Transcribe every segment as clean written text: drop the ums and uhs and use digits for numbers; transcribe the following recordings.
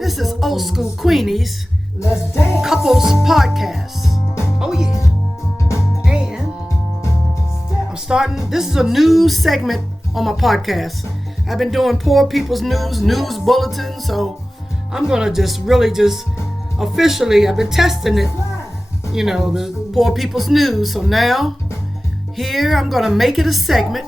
This is Old School Queenies Couples Podcast. Oh yeah. And I'm starting, this is a new segment on my podcast. I've been doing poor people's news bulletin, so I'm gonna just officially, I've been testing it, the poor people's news. So now, here I'm gonna make it a segment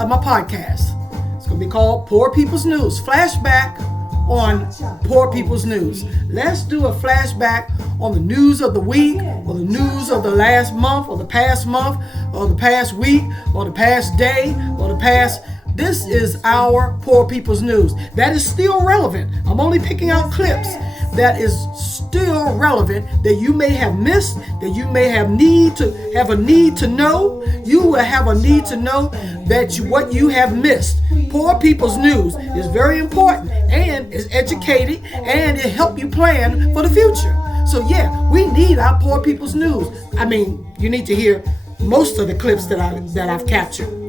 of my podcast. It's gonna be called Poor People's News. Flashback on poor people's news. Let's do a flashback on the news of the week, or the news of the last month, or the past month, or the past week, or the past day, or the past. This is our poor people's news. That is still relevant. I'm only picking out clips that is still relevant, that you may have missed, that you may have a need to know. You will have a need to know that what you have missed. Poor people's news is very important, and is educated, and it help you plan for the future. So yeah, we need our poor people's news. I mean, you need to hear most of the clips that I've captured.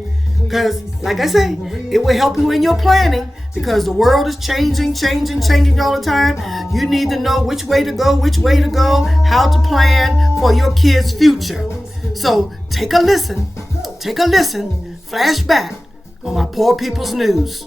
Because, like I say, it will help you in your planning, because the world is changing all the time. You need to know which way to go, how to plan for your kids' future. So take a listen, flashback on my poor people's news.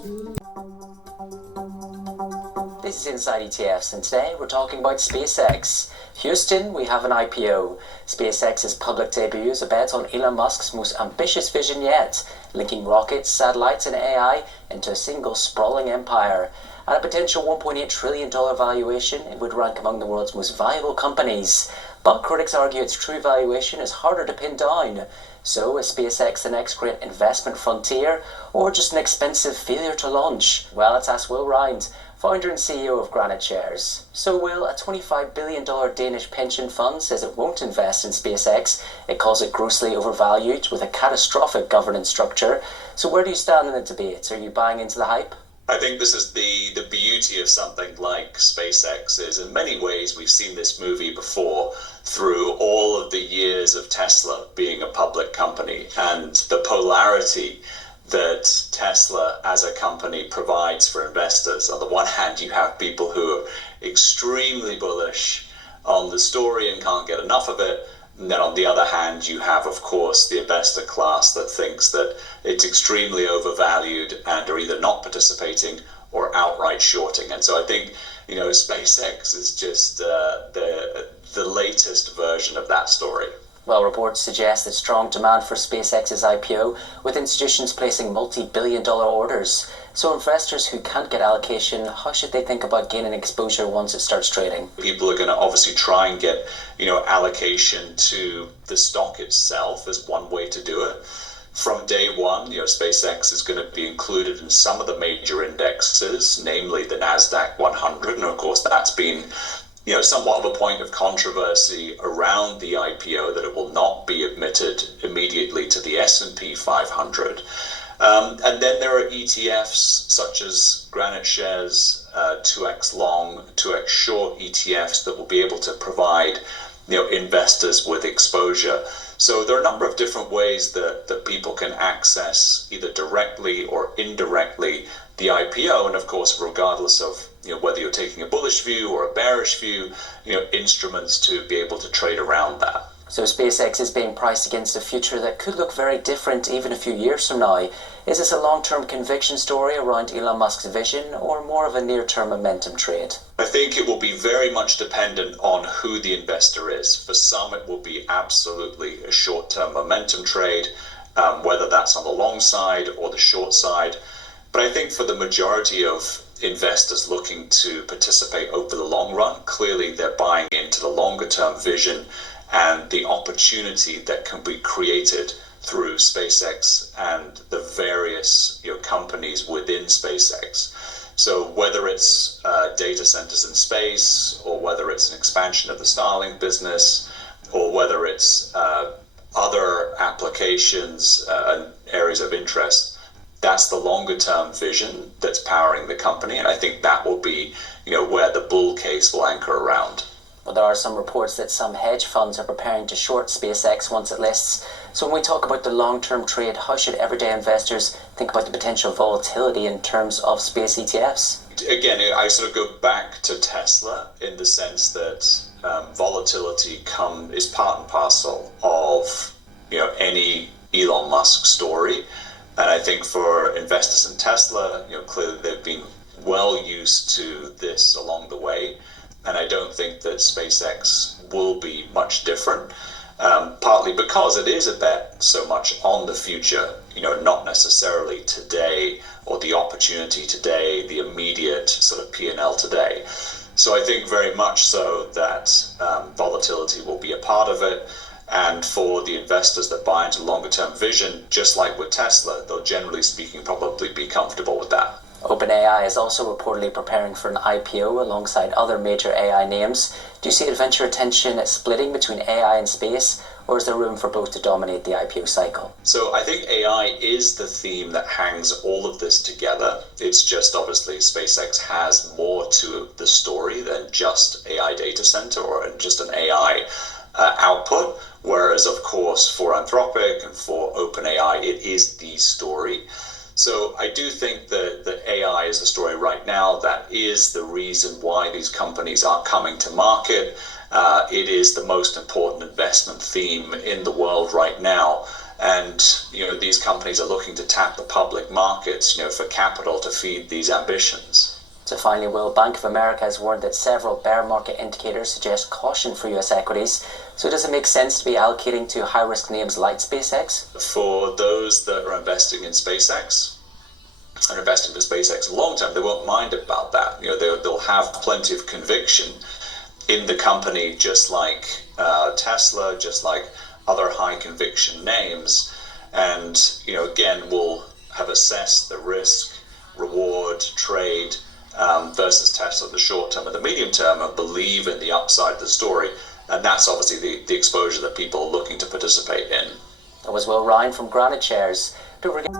This is Inside ETFs, and today we're talking about SpaceX. Houston, we have an IPO. SpaceX's public debut is a bet on Elon Musk's most ambitious vision yet, linking rockets, satellites and AI into a single sprawling empire. At a potential $1.8 trillion valuation, it would rank among the world's most valuable companies. But critics argue its true valuation is harder to pin down. So is SpaceX the next great investment frontier, or just an expensive failure to launch? Well, let's ask Will Rind, founder and CEO of Granite Shares. So Will, a $25 billion Danish pension fund says it won't invest in SpaceX. It calls it grossly overvalued with a catastrophic governance structure. So where do you stand in the debate? Are you buying into the hype? I think this is the beauty of something like SpaceX is, in many ways, we've seen this movie before through all of the years of Tesla being a public company, and the polarity that Tesla as a company provides for investors. On the one hand, you have people who are extremely bullish on the story and can't get enough of it. And then on the other hand, you have, of course, the investor class that thinks that it's extremely overvalued and are either not participating or outright shorting. And so I think, SpaceX is just the latest version of that story. Well, reports suggest that strong demand for SpaceX's IPO, with institutions placing multi-billion-dollar orders. So investors who can't get allocation, how should they think about gaining exposure once it starts trading? People are going to obviously try and get, allocation to the stock itself as one way to do it. From day one, SpaceX is going to be included in some of the major indexes, namely the NASDAQ 100. And of course, that's been somewhat of a point of controversy around the IPO, that it will not be admitted immediately to the S&P 500. And then there are ETFs such as Granite Shares, 2x long, 2x short ETFs that will be able to provide investors with exposure. So there are a number of different ways that people can access, either directly or indirectly, the IPO. And of course, regardless of whether you're taking a bullish view or a bearish view, instruments to be able to trade around that. So SpaceX is being priced against a future that could look very different even a few years from now. Is this a long-term conviction story around Elon Musk's vision, or more of a near-term momentum trade? I think it will be very much dependent on who the investor is. For some, it will be absolutely a short-term momentum trade, whether that's on the long side or the short side. But I think for the majority of investors looking to participate over the long run, clearly they're buying into the longer-term vision and the opportunity that can be created through SpaceX and the various companies within SpaceX. So whether it's data centers in space, or whether it's an expansion of the Starlink business, or whether it's other applications and areas of interest, that's the longer term vision that's powering the company. And I think that will be where the bull case will anchor around. Well, there are some reports that some hedge funds are preparing to short SpaceX once it lists. So when we talk about the long-term trade, how should everyday investors think about the potential volatility in terms of space ETFs? Again, I sort of go back to Tesla in the sense that volatility is part and parcel of any Elon Musk story. And I think for investors in Tesla, clearly they've been well used to this along the way. And I don't think that SpaceX will be much different, partly because it is a bet so much on the future, not necessarily today or the opportunity today, the immediate sort of P&L today. So I think very much so that volatility will be a part of it. And for the investors that buy into longer-term vision, just like with Tesla, they'll generally speaking probably be comfortable with that. OpenAI is also reportedly preparing for an IPO alongside other major AI names. Do you see venture attention splitting between AI and space, or is there room for both to dominate the IPO cycle? So I think AI is the theme that hangs all of this together. It's just obviously SpaceX has more to the story than just AI data center or just an AI output. Whereas, of course, for Anthropic and for OpenAI, it is the story. So I do think that AI is the story right now. That is the reason why these companies are coming to market. It is the most important investment theme in the world right now. And, these companies are looking to tap the public markets, for capital to feed these ambitions. So finally, Will, Bank of America has warned that several bear market indicators suggest caution for US equities. So does it make sense to be allocating to high-risk names like SpaceX? For those that are investing in SpaceX and investing in SpaceX long term, they won't mind about that. They'll have plenty of conviction in the company, just like Tesla, just like other high conviction names. And, again, we'll have assessed the risk, reward, trade, versus Tesla in the short term and the medium term, and believe in the upside of the story. And that's obviously the exposure that people are looking to participate in. That was Will Ryan from Granite Shares. Don't forget,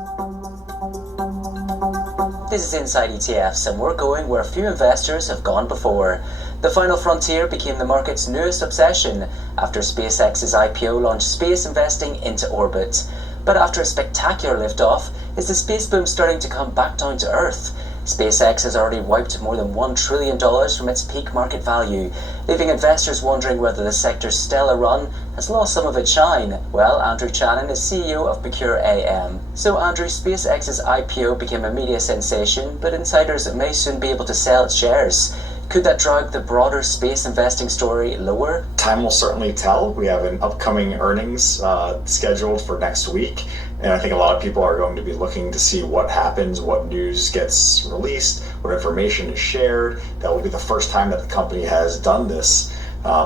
this is Inside ETFs, and we're going where few investors have gone before. The final frontier became the market's newest obsession after SpaceX's IPO launched space investing into orbit. But after a spectacular liftoff, is the space boom starting to come back down to earth? SpaceX has already wiped more than $1 trillion from its peak market value, leaving investors wondering whether the sector's stellar run has lost some of its shine. Well, Andrew Chanin is CEO of Procure AM. So Andrew, SpaceX's IPO became a media sensation, but insiders may soon be able to sell its shares. Could that drag the broader space investing story lower? Time will certainly tell. We have an upcoming earnings scheduled for next week, and I think a lot of people are going to be looking to see what happens, what news gets released, what information is shared. That will be the first time that the company has done this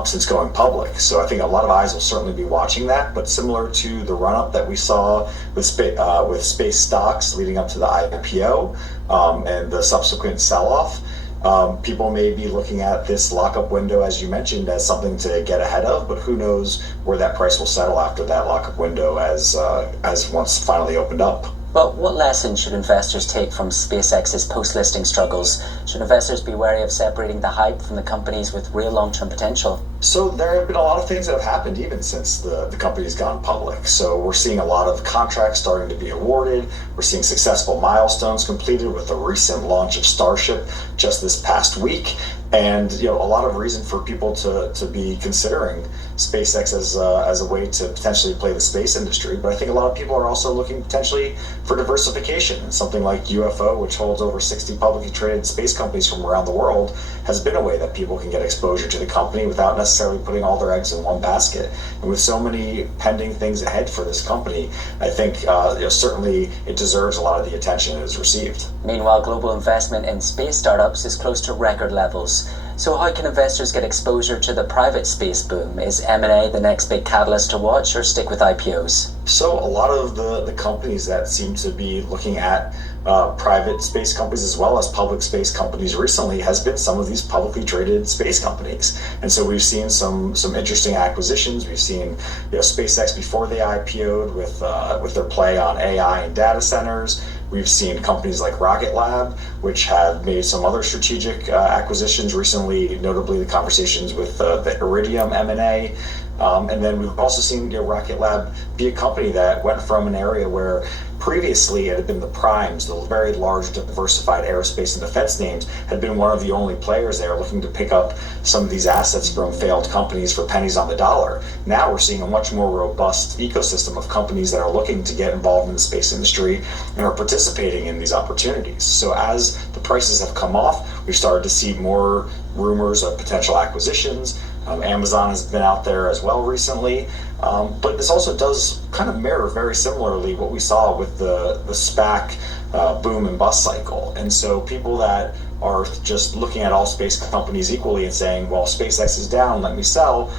since going public. So I think a lot of eyes will certainly be watching that, but similar to the run-up that we saw with space stocks leading up to the IPO and the subsequent sell-off, people may be looking at this lockup window, as you mentioned, as something to get ahead of, but who knows where that price will settle after that lockup window as once finally opened up. But what lessons should investors take from SpaceX's post-listing struggles? Should investors be wary of separating the hype from the companies with real long-term potential? So there have been a lot of things that have happened even since the company's gone public. So we're seeing a lot of contracts starting to be awarded. We're seeing successful milestones completed with the recent launch of Starship just this past week. And a lot of reason for people to be considering SpaceX as a way to potentially play the space industry. But I think a lot of people are also looking potentially for diversification. Something like UFO, which holds over 60 publicly traded space companies from around the world, has been a way that people can get exposure to the company without necessarily putting all their eggs in one basket. And with so many pending things ahead for this company, I think certainly it deserves a lot of the attention it has received. Meanwhile, global investment in space startups is close to record levels. So how can investors get exposure to the private space boom? Is M&A the next big catalyst to watch, or stick with IPOs? So a lot of the companies that seem to be looking at private space companies as well as public space companies recently has been some of these publicly traded space companies. And so we've seen some interesting acquisitions. We've seen SpaceX before they IPO'd with their play on AI and data centers. We've seen companies like Rocket Lab, which have made some other strategic acquisitions recently, notably the conversations with the Iridium M&A. And then we've also seen Rocket Lab be a company that went from an area where previously it had been the primes, the very large diversified aerospace and defense names, had been one of the only players there looking to pick up some of these assets from failed companies for pennies on the dollar. Now we're seeing a much more robust ecosystem of companies that are looking to get involved in the space industry and are participating in these opportunities. So as the prices have come off, we've started to see more rumors of potential acquisitions. Amazon has been out there as well recently. But this also does kind of mirror very similarly what we saw with the SPAC boom and bust cycle. And so people that are just looking at all space companies equally and saying, well, SpaceX is down, let me sell,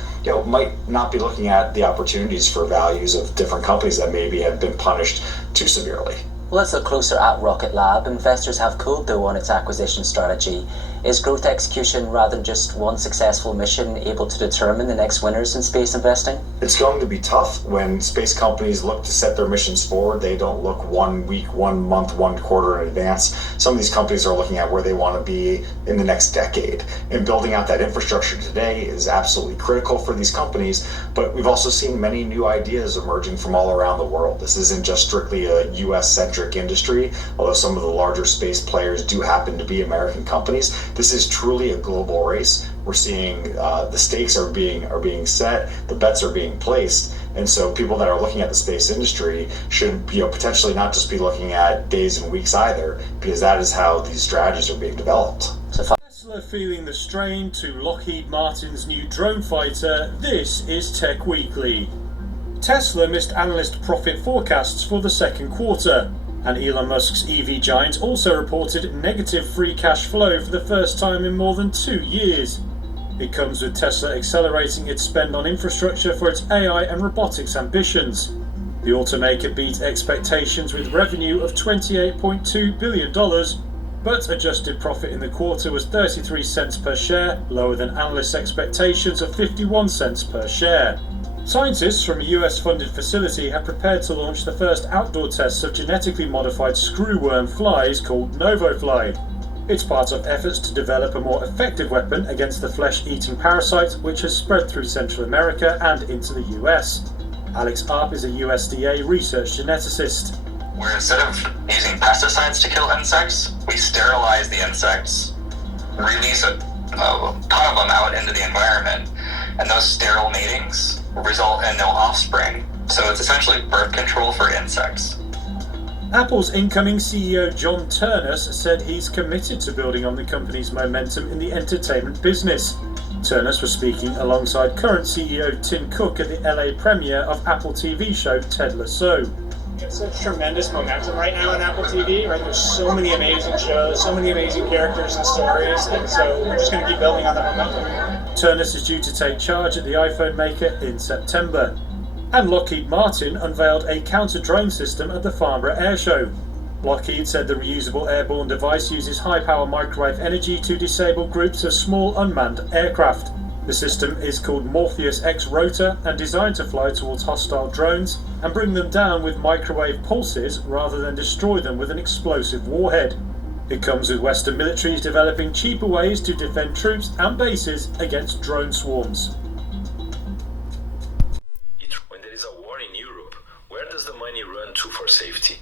might not be looking at the opportunities for values of different companies that maybe have been punished too severely. Well, let's look closer at Rocket Lab. Investors have cooled, though, on its acquisition strategy. Is growth execution, rather than just one successful mission, able to determine the next winners in space investing? It's going to be tough when space companies look to set their missions forward. They don't look 1 week, 1 month, 1 quarter in advance. Some of these companies are looking at where they want to be in the next decade. And building out that infrastructure today is absolutely critical for these companies. But we've also seen many new ideas emerging from all around the world. This isn't just strictly a US-centric industry, although some of the larger space players do happen to be American companies. This is truly a global race. We're seeing the stakes are being set, the bets are being placed, and so people that are looking at the space industry should potentially not just be looking at days and weeks either, because that is how these strategies are being developed. Tesla feeling the strain to Lockheed Martin's new drone fighter. This is Tech Weekly. Tesla missed analyst profit forecasts for the second quarter. And Elon Musk's EV giant also reported negative free cash flow for the first time in more than 2 years. It comes with Tesla accelerating its spend on infrastructure for its AI and robotics ambitions. The automaker beat expectations with revenue of $28.2 billion, but adjusted profit in the quarter was 33 cents per share, lower than analysts' expectations of 51 cents per share. Scientists from a US-funded facility have prepared to launch the first outdoor tests of genetically modified screwworm flies called NovoFly. It's part of efforts to develop a more effective weapon against the flesh-eating parasite which has spread through Central America and into the US. Alex Arp is a USDA research geneticist. Where instead of using pesticides to kill insects, we sterilize the insects, release a ton of them out into the environment, and those sterile matings result in no offspring. So it's essentially birth control for insects. Apple's incoming CEO John Ternus said he's committed to building on the company's momentum in the entertainment business. Ternus was speaking alongside current CEO Tim Cook at the LA premiere of Apple TV show Ted Lasso. It's such tremendous momentum right now on Apple TV, right? There's so many amazing shows, so many amazing characters and stories, and so we're just going to keep building on that momentum. Ternus is due to take charge at the iPhone maker in September. And Lockheed Martin unveiled a counter-drone system at the Farnborough Air Show. Lockheed said the reusable airborne device uses high-power microwave energy to disable groups of small unmanned aircraft. The system is called Morpheus X Rotor and designed to fly towards hostile drones and bring them down with microwave pulses rather than destroy them with an explosive warhead. It comes with Western militaries developing cheaper ways to defend troops and bases against drone swarms. When there is a war in Europe, where does the money run to for safety?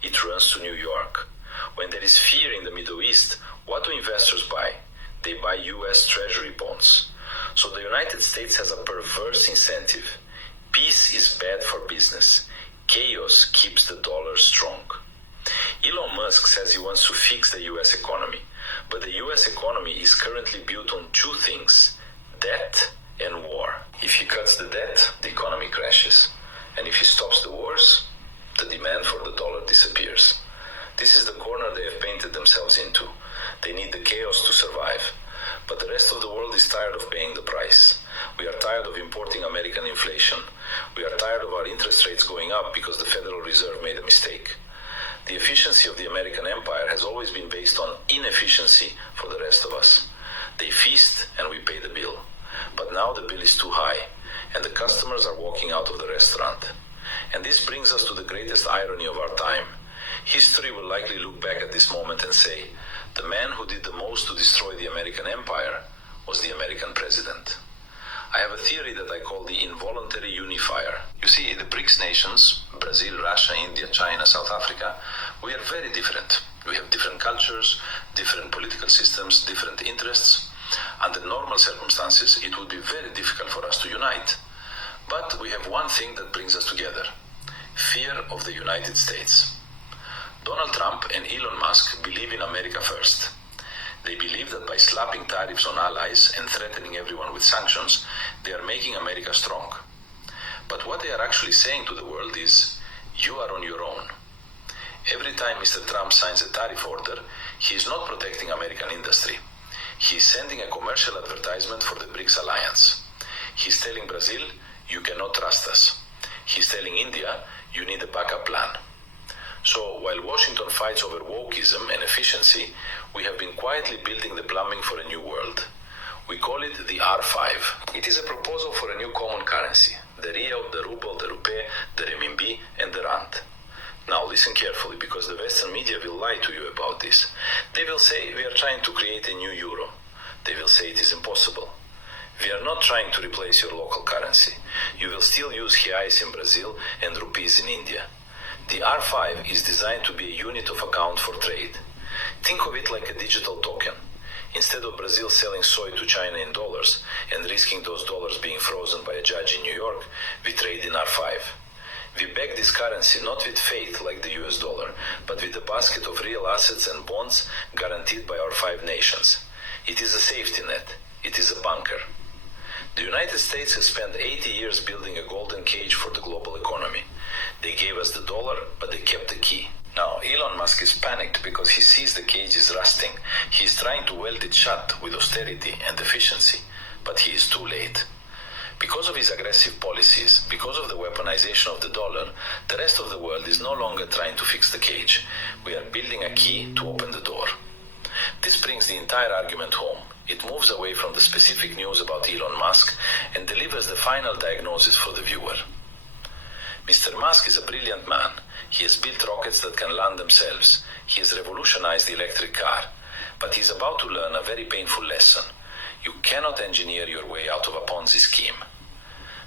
It runs to New York. When there is fear in the Middle East, what do investors buy? They buy US Treasury bonds. So the United States has a perverse incentive. Peace is bad for business. Chaos keeps the dollar strong. Elon Musk says he wants to fix the US economy, but the US economy is currently built on two things: debt and war. If he cuts the debt, the economy crashes. And if he stops the wars, the demand for the dollar disappears. This is the corner they have painted themselves into. They need the chaos to survive. But the rest of the world is tired of paying the price. We are tired of importing American inflation. We are tired of our interest rates going up because the Federal Reserve made a mistake. The efficiency of the American empire has always been based on inefficiency for the rest of us. They feast and we pay the bill. But now the bill is too high, and the customers are walking out of the restaurant. And this brings us to the greatest irony of our time. History will likely look back at this moment and say, the man who did the most to destroy the American empire was the American president. I have a theory that I call the involuntary unifier. You see, the BRICS nations, Brazil, Russia, India, China, South Africa, we are very different. We have different cultures, different political systems, different interests. Under normal circumstances, it would be very difficult for us to unite. But we have one thing that brings us together: fear of the United States. Donald Trump and Elon Musk believe in America first. They believe that by slapping tariffs on allies and threatening everyone with sanctions, they are making America strong. But what they are actually saying to the world is, you are on your own. Every time Mr. Trump signs a tariff order, he is not protecting American industry. He is sending a commercial advertisement for the BRICS alliance. He is telling Brazil, you cannot trust us. He is telling India, you need a backup plan. So while Washington fights over wokeism and efficiency, we have been quietly building the plumbing for a new world. We call it the R5. It is a proposal for a new common currency: the real, the ruble, the rupee, the renminbi, and the rand. Now listen carefully, because the Western media will lie to you about this. They will say we are trying to create a new euro. They will say it is impossible. We are not trying to replace your local currency. You will still use reais in Brazil and rupees in India. The R5 is designed to be a unit of account for trade. Think of it like a digital token. Instead of Brazil selling soy to China in dollars and risking those dollars being frozen by a judge in New York, we trade in R5. We back this currency not with faith like the US dollar, but with a basket of real assets and bonds guaranteed by our 5 nations. It is a safety net. It is a bunker. The United States has spent 80 years building a golden cage for the global economy. They gave us the dollar, but they kept the key. Now, Elon Musk is panicked because he sees the cage is rusting. He is trying to weld it shut with austerity and efficiency, but he is too late. Because of his aggressive policies, because of the weaponization of the dollar, the rest of the world is no longer trying to fix the cage. We are building a key to open the door. This brings the entire argument home. It moves away from the specific news about Elon Musk and delivers the final diagnosis for the viewer. Mr. Musk is a brilliant man. He has built rockets that can land themselves. He has revolutionized the electric car. But he's about to learn a very painful lesson. You cannot engineer your way out of a Ponzi scheme.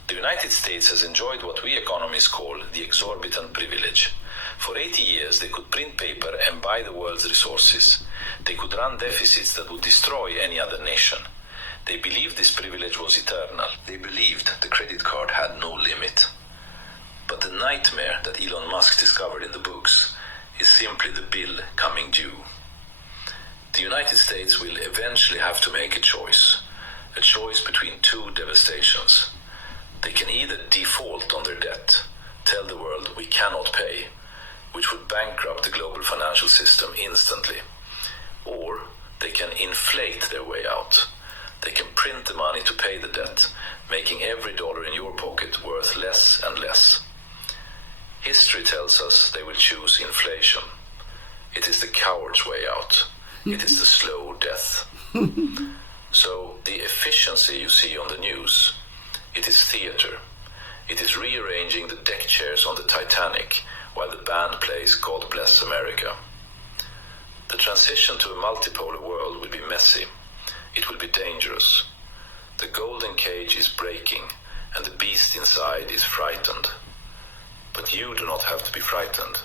The United States has enjoyed what we economists call the exorbitant privilege. For 80 years, they could print paper and buy the world's resources. They could run deficits that would destroy any other nation. They believed this privilege was eternal. They believed the credit card had no limit. But the nightmare that Elon Musk discovered in the books is simply the bill coming due. The United States will eventually have to make a choice between 2 devastations. They can either default on their debt, tell the world we cannot pay, which would bankrupt the global financial system instantly, or they can inflate their way out. They can print the money to pay the debt, making every dollar in your pocket worth less and less. History tells us they will choose inflation. It is the coward's way out. It is the slow death. So the efficiency you see on the news, it is theater. It is rearranging the deck chairs on the Titanic while the band plays God Bless America. The transition to a multipolar world will be messy. It will be dangerous. The golden cage is breaking and the beast inside is frightened. But you do not have to be frightened.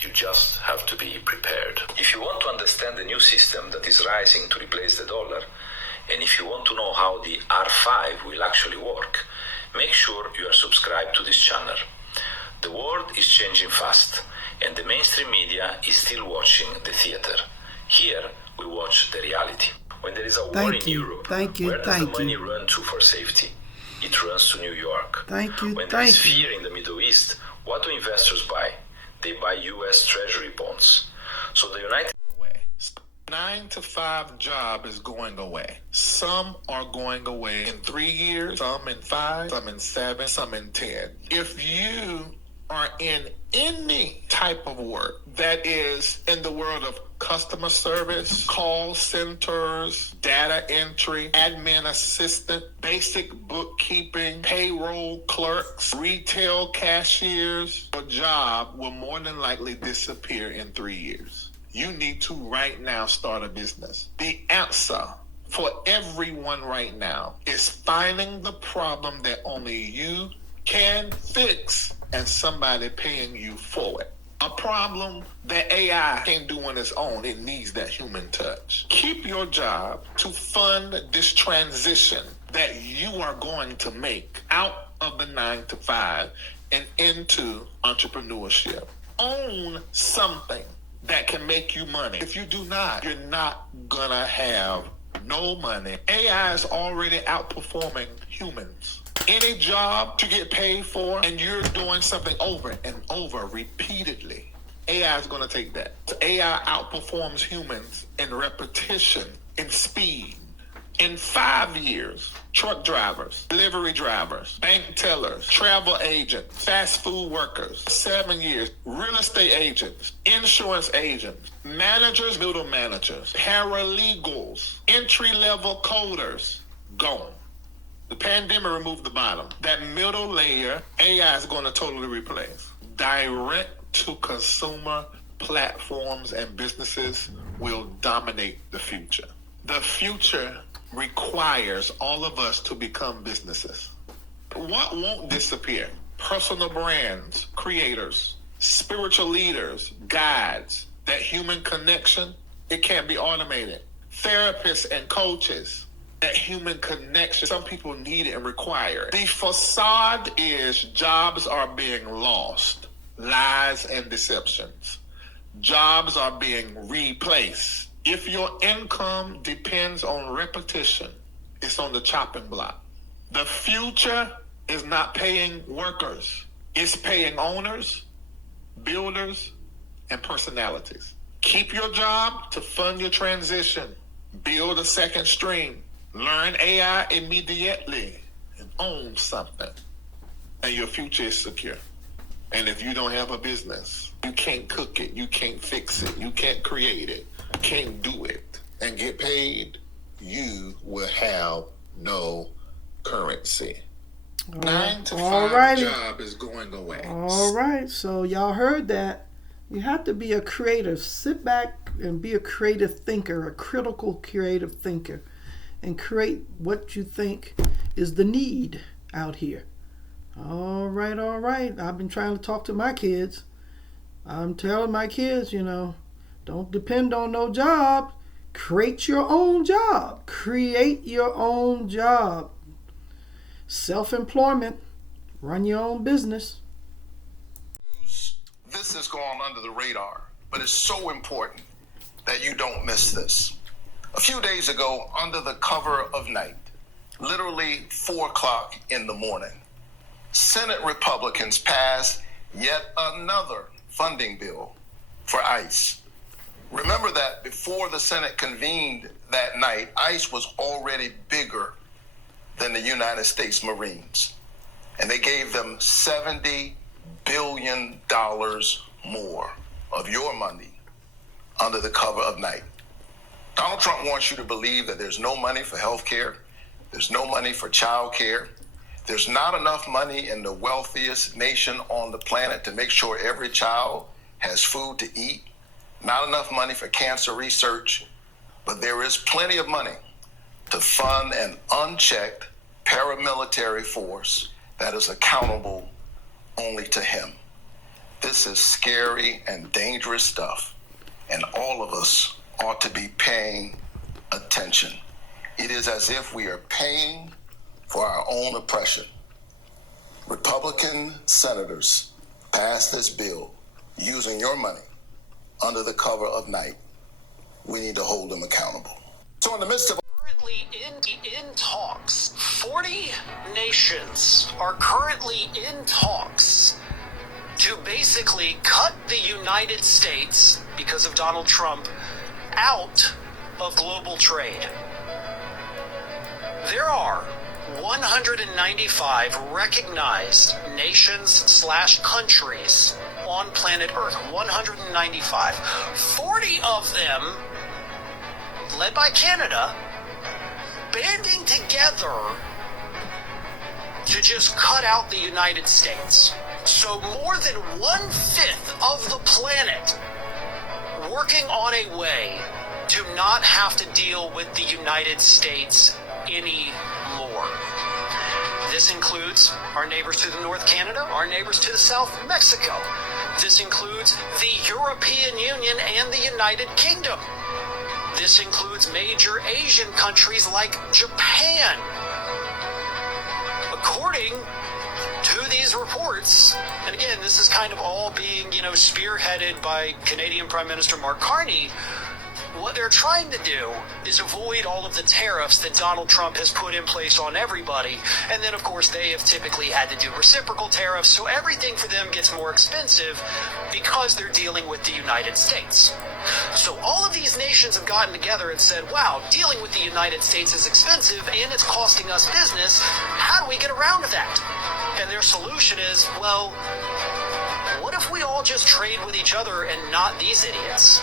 You just have to be prepared. If you want to understand the new system that is rising to replace the dollar, and if you want to know how the R5 will actually work, make sure you are subscribed to this channel. The world is changing fast, and the mainstream media is still watching the theater. Here, we watch the reality. When there is a war in Europe, where does the money run to for safety? It runs to New York. When there is fear in the Middle East, what do investors buy? They buy US Treasury bonds. So the United 9-to-5 job is going away. Some are going away in 3 years, some in 5, some in 7, some in 10. If you are in any type of work that is in the world of customer service, call centers, data entry, admin assistant, basic bookkeeping, payroll clerks, retail cashiers, your job will more than likely disappear in 3 years. You need to right now start a business. The answer for everyone right now is finding the problem that only you can fix and somebody paying you for it. A problem that AI can't do on its own. It needs that human touch. Keep your job to fund this transition that you are going to make out of the 9 to 5 and into entrepreneurship. Own something that can make you money. If you do not, you're not gonna have no money. AI is already outperforming humans. Any job to get paid for and you're doing something over and over repeatedly, AI is going to take that. So AI outperforms humans in repetition, in speed. In 5 years, truck drivers, delivery drivers, bank tellers, travel agents, fast food workers. 7 years, real estate agents, insurance agents, managers, middle managers, paralegals, entry-level coders, gone. The pandemic removed the bottom. That middle layer, AI is going to totally replace. Direct-to-consumer platforms and businesses will dominate the future. The future requires all of us to become businesses. What won't disappear? Personal brands, creators, spiritual leaders, guides, that human connection, it can't be automated. Therapists and coaches, that human connection, some people need it and require it. The facade is jobs are being lost, lies and deceptions. Jobs are being replaced. If your income depends on repetition, it's on the chopping block. The future is not paying workers. It's paying owners, builders, and personalities. Keep your job to fund your transition. Build a second stream. Learn AI immediately and own something. And your future is secure. And if you don't have a business, you can't cook it, you can't fix it, you can't create it, you can't do it and get paid, you will have no currency. 9 to 5 job is going away. All right, so y'all heard that. You have to be a creative. Sit back and be a creative thinker, a critical creative thinker, and create what you think is the need out here. All right. I've been trying to talk to my kids. I'm telling my kids, don't depend on no job. Create your own job. Create your own job. Self-employment. Run your own business. This has gone under the radar, but it's so important that you don't miss this. A few days ago, under the cover of night, literally 4 o'clock in the morning, Senate Republicans passed yet another funding bill for ICE. Remember that before the Senate convened that night, ICE was already bigger than the United States Marines. And they gave them $70 billion more of your money under the cover of night. Donald Trump wants you to believe that there's no money for health care, there's no money for child care, there's not enough money in the wealthiest nation on the planet to make sure every child has food to eat, not enough money for cancer research, but there is plenty of money to fund an unchecked paramilitary force that is accountable only to him. This is scary and dangerous stuff, and all of us ought to be paying attention. It is as if we are paying for our own oppression. Republican senators passed this bill using your money under the cover of night. We need to hold them accountable. So in the midst of currently in talks, 40 nations are currently in talks to basically cut the United States, because of Donald Trump, out of global trade. There are 195 recognized nations/countries on planet Earth. 195. 40 of them, led by Canada, banding together to just cut out the United States. So more than 1/5 of the planet working on a way to not have to deal with the United States anymore. This includes our neighbors to the north, Canada, our neighbors to the south, Mexico. This includes the European Union and the United Kingdom. This includes major Asian countries like Japan. According to these reports, and again, this is kind of all being, spearheaded by Canadian Prime Minister Mark Carney, what they're trying to do is avoid all of the tariffs that Donald Trump has put in place on everybody. And then, of course, they have typically had to do reciprocal tariffs, so everything for them gets more expensive because they're dealing with the United States. So all of these nations have gotten together and said, wow, dealing with the United States is expensive and it's costing us business. How do we get around that? And their solution is, well, what if we all just trade with each other and not these idiots?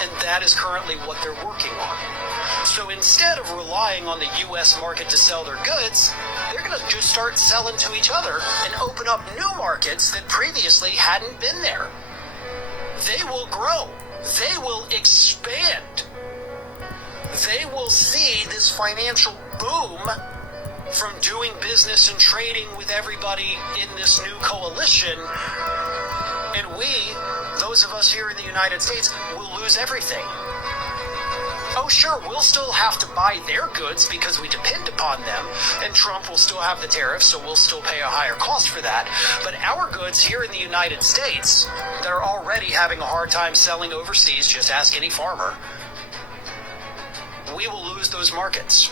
And that is currently what they're working on. So instead of relying on the U.S. market to sell their goods, they're going to just start selling to each other and open up new markets that previously hadn't been there. They will grow. They will expand. They will see this financial boom from doing business and trading with everybody in this new coalition. And we, those of us here in the United States, will lose everything. Oh, sure, we'll still have to buy their goods because we depend upon them, and Trump will still have the tariffs, so we'll still pay a higher cost for that. But our goods here in the United States that are already having a hard time selling overseas, just ask any farmer, we will lose those markets.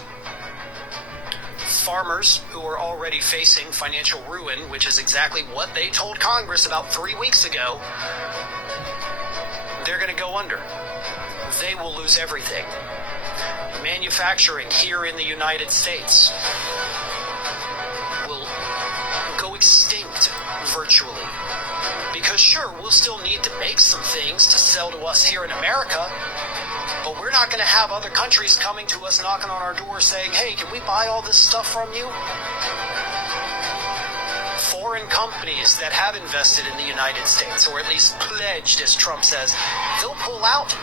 Farmers who are already facing financial ruin, which is exactly what they told Congress about 3 weeks ago, they're going to go under. They will lose everything. Manufacturing here in the United States will go extinct virtually. Because sure, we'll still need to make some things to sell to us here in America, but we're not going to have other countries coming to us knocking on our door saying, hey, can we buy all this stuff from you? Foreign companies that have invested in the United States, or at least pledged, as Trump says, they'll pull out.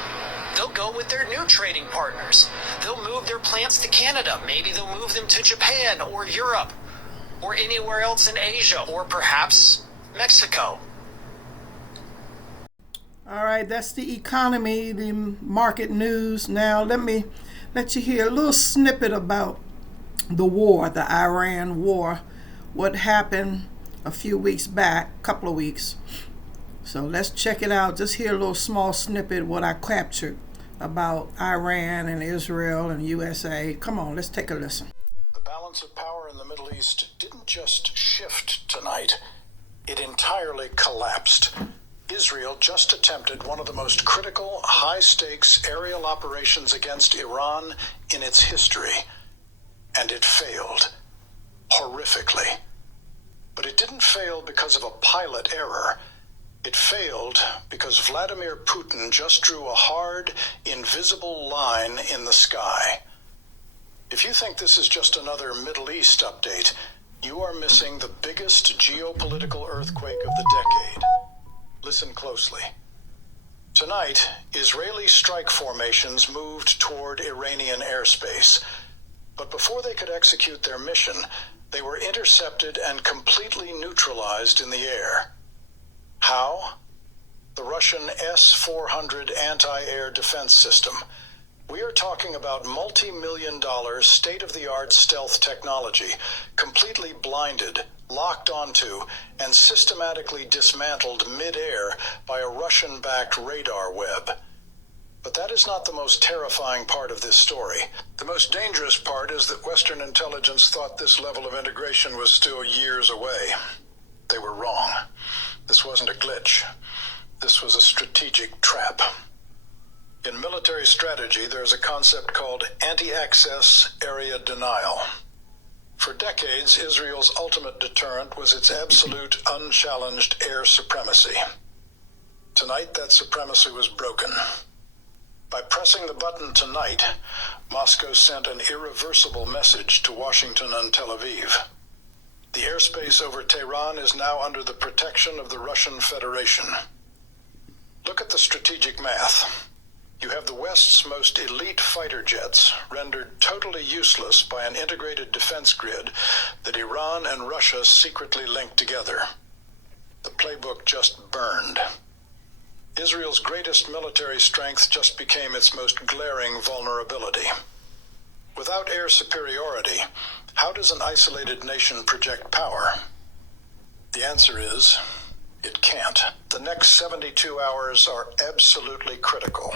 They'll go with their new trading partners. They'll move their plants to Canada. Maybe they'll move them to Japan or Europe or anywhere else in Asia or perhaps Mexico. All right, that's the economy, the market news. Now let me let you hear a little snippet about the war, the Iran war, what happened a few weeks back, couple of weeks. So let's check it out. Just hear a little small snippet what I captured about Iran and Israel and USA. Come on, let's take a listen. The balance of power in the Middle East didn't just shift tonight. It entirely collapsed. Israel just attempted one of the most critical, high-stakes aerial operations against Iran in its history. And it failed. Horrifically. But it didn't fail because of a pilot error. It failed because Vladimir Putin just drew a hard, invisible line in the sky. If you think this is just another Middle East update, you are missing the biggest geopolitical earthquake of the decade. Listen closely. Tonight, Israeli strike formations moved toward Iranian airspace. But before they could execute their mission, they were intercepted and completely neutralized in the air. How? The Russian S-400 anti-air defense system. We are talking about multi-million-dollar, state-of-the-art stealth technology, completely blinded, locked onto, and systematically dismantled mid-air by a Russian-backed radar web. But that is not the most terrifying part of this story. The most dangerous part is that Western intelligence thought this level of integration was still years away. They were wrong. This wasn't a glitch. This was a strategic trap. In military strategy, there's a concept called anti-access area denial. For decades, Israel's ultimate deterrent was its absolute, unchallenged air supremacy. Tonight, that supremacy was broken. By pressing the button tonight, Moscow sent an irreversible message to Washington and Tel Aviv. The airspace over Tehran is now under the protection of the Russian Federation. Look at the strategic math. You have the West's most elite fighter jets rendered totally useless by an integrated defense grid that Iran and Russia secretly linked together. The playbook just burned. Israel's greatest military strength just became its most glaring vulnerability. Without air superiority, how does an isolated nation project power? The answer is, it can't. The next 72 hours are absolutely critical.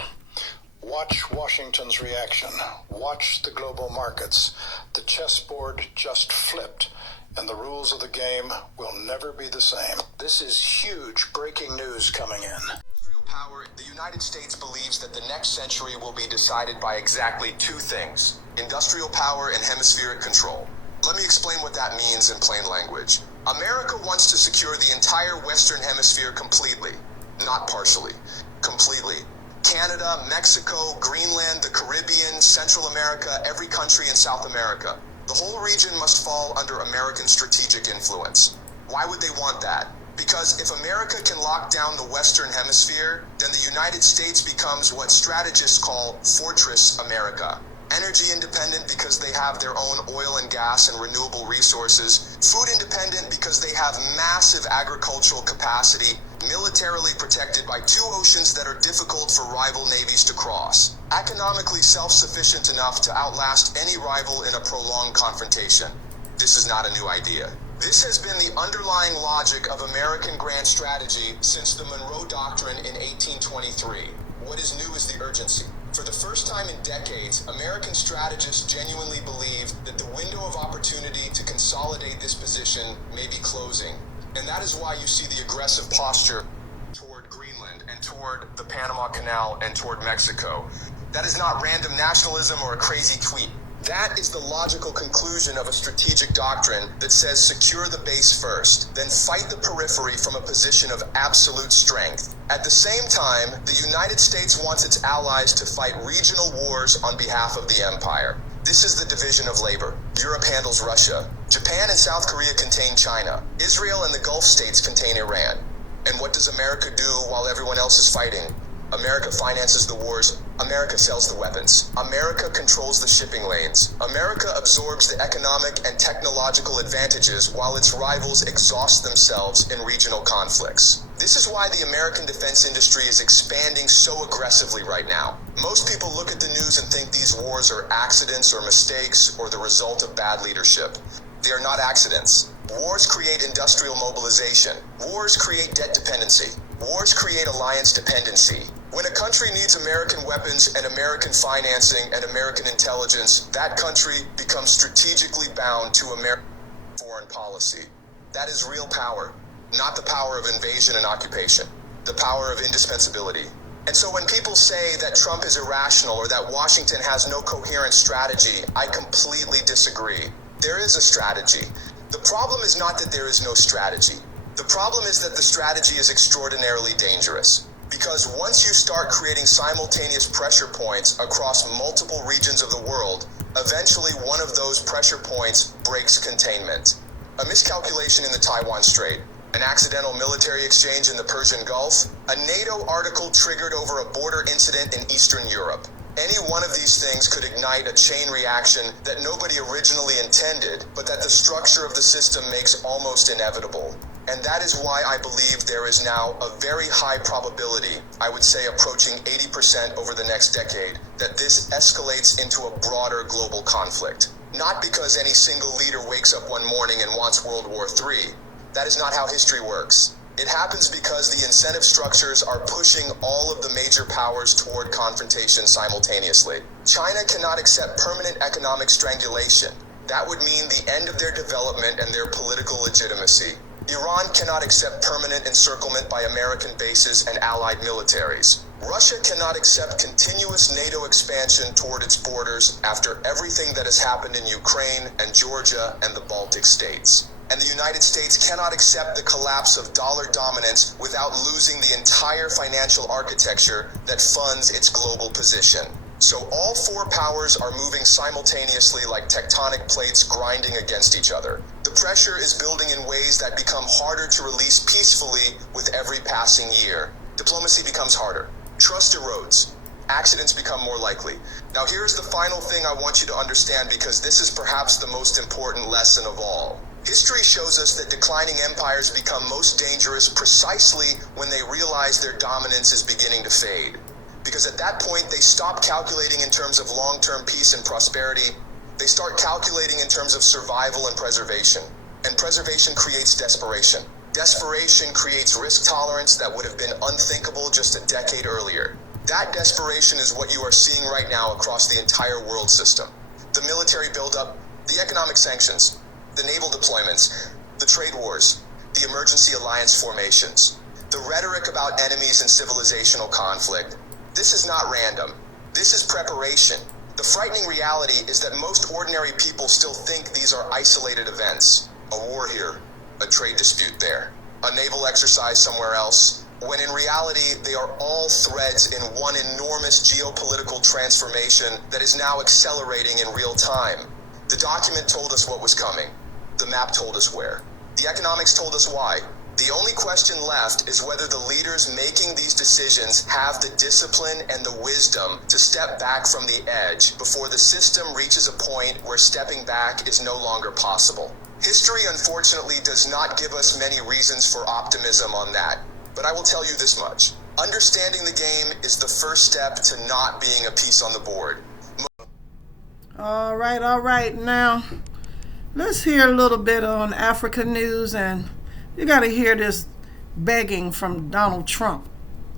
Watch Washington's reaction. Watch the global markets. The chessboard just flipped, and the rules of the game will never be the same. This is huge breaking news coming in. Power, the United States believes that the next century will be decided by exactly two things: industrial power and hemispheric control. Let me explain what that means in plain language. America wants to secure the entire Western Hemisphere completely, not partially, completely. Canada, Mexico, Greenland, the Caribbean, Central America, every country in South America. The whole region must fall under American strategic influence. Why would they want that? Because if America can lock down the Western Hemisphere, then the United States becomes what strategists call Fortress America. Energy independent because they have their own oil and gas and renewable resources. Food independent because they have massive agricultural capacity, militarily protected by two oceans that are difficult for rival navies to cross. Economically self-sufficient enough to outlast any rival in a prolonged confrontation. This is not a new idea. This has been the underlying logic of American grand strategy since the Monroe Doctrine in 1823. What is new is the urgency. For the first time in decades, American strategists genuinely believe that the window of opportunity to consolidate this position may be closing. And that is why you see the aggressive posture toward Greenland and toward the Panama Canal and toward Mexico. That is not random nationalism or a crazy tweet. That is the logical conclusion of a strategic doctrine that says secure the base first, then fight the periphery from a position of absolute strength. At the same time, the United States wants its allies to fight regional wars on behalf of the empire. This is the division of labor. Europe handles Russia. Japan and South Korea contain China. Israel and the Gulf states contain Iran. And what does America do while everyone else is fighting? America finances the wars. America sells the weapons. America controls the shipping lanes. America absorbs the economic and technological advantages while its rivals exhaust themselves in regional conflicts. This is why the American defense industry is expanding so aggressively right now. Most people look at the news and think these wars are accidents or mistakes or the result of bad leadership. They are not accidents. Wars create industrial mobilization. Wars create debt dependency. Wars create alliance dependency. When a country needs American weapons and American financing and American intelligence, that country becomes strategically bound to American foreign policy. That is real power, not the power of invasion and occupation, the power of indispensability. And so when people say that Trump is irrational or that Washington has no coherent strategy, I completely disagree. There is a strategy. The problem is not that there is no strategy. The problem is that the strategy is extraordinarily dangerous. Because once you start creating simultaneous pressure points across multiple regions of the world, eventually one of those pressure points breaks containment. A miscalculation in the Taiwan Strait, an accidental military exchange in the Persian Gulf, a NATO article triggered over a border incident in Eastern Europe. Any one of these things could ignite a chain reaction that nobody originally intended, but that the structure of the system makes almost inevitable. And that is why I believe there is now a very high probability, I would say approaching 80% over the next decade, that this escalates into a broader global conflict. Not because any single leader wakes up one morning and wants World War III. That is not how history works. It happens because the incentive structures are pushing all of the major powers toward confrontation simultaneously. China cannot accept permanent economic strangulation. That would mean the end of their development and their political legitimacy. Iran cannot accept permanent encirclement by American bases and allied militaries. Russia cannot accept continuous NATO expansion toward its borders after everything that has happened in Ukraine and Georgia and the Baltic states. And the United States cannot accept the collapse of dollar dominance without losing the entire financial architecture that funds its global position. So all four powers are moving simultaneously like tectonic plates grinding against each other. The pressure is building in ways that become harder to release peacefully with every passing year. Diplomacy becomes harder. Trust erodes. Accidents become more likely. Now here's the final thing I want you to understand, because this is perhaps the most important lesson of all. History shows us that declining empires become most dangerous precisely when they realize their dominance is beginning to fade. Because at that point, they stop calculating in terms of long-term peace and prosperity. They start calculating in terms of survival and preservation. And preservation creates desperation. Desperation creates risk tolerance that would have been unthinkable just a decade earlier. That desperation is what you are seeing right now across the entire world system. The military buildup, the economic sanctions, the naval deployments, the trade wars, the emergency alliance formations, the rhetoric about enemies and civilizational conflict. This is not random. This is preparation. The frightening reality is that most ordinary people still think these are isolated events. A war here, a trade dispute there, a naval exercise somewhere else, when in reality they are all threads in one enormous geopolitical transformation that is now accelerating in real time. The document told us what was coming. The map told us where. The economics told us why. The only question left is whether the leaders making these decisions have the discipline and the wisdom to step back from the edge before the system reaches a point where stepping back is no longer possible. History, unfortunately, does not give us many reasons for optimism on that. But I will tell you this much. Understanding the game is the first step to not being a piece on the board. All right. Now, let's hear a little bit on Africa news, and you got to hear this begging from Donald Trump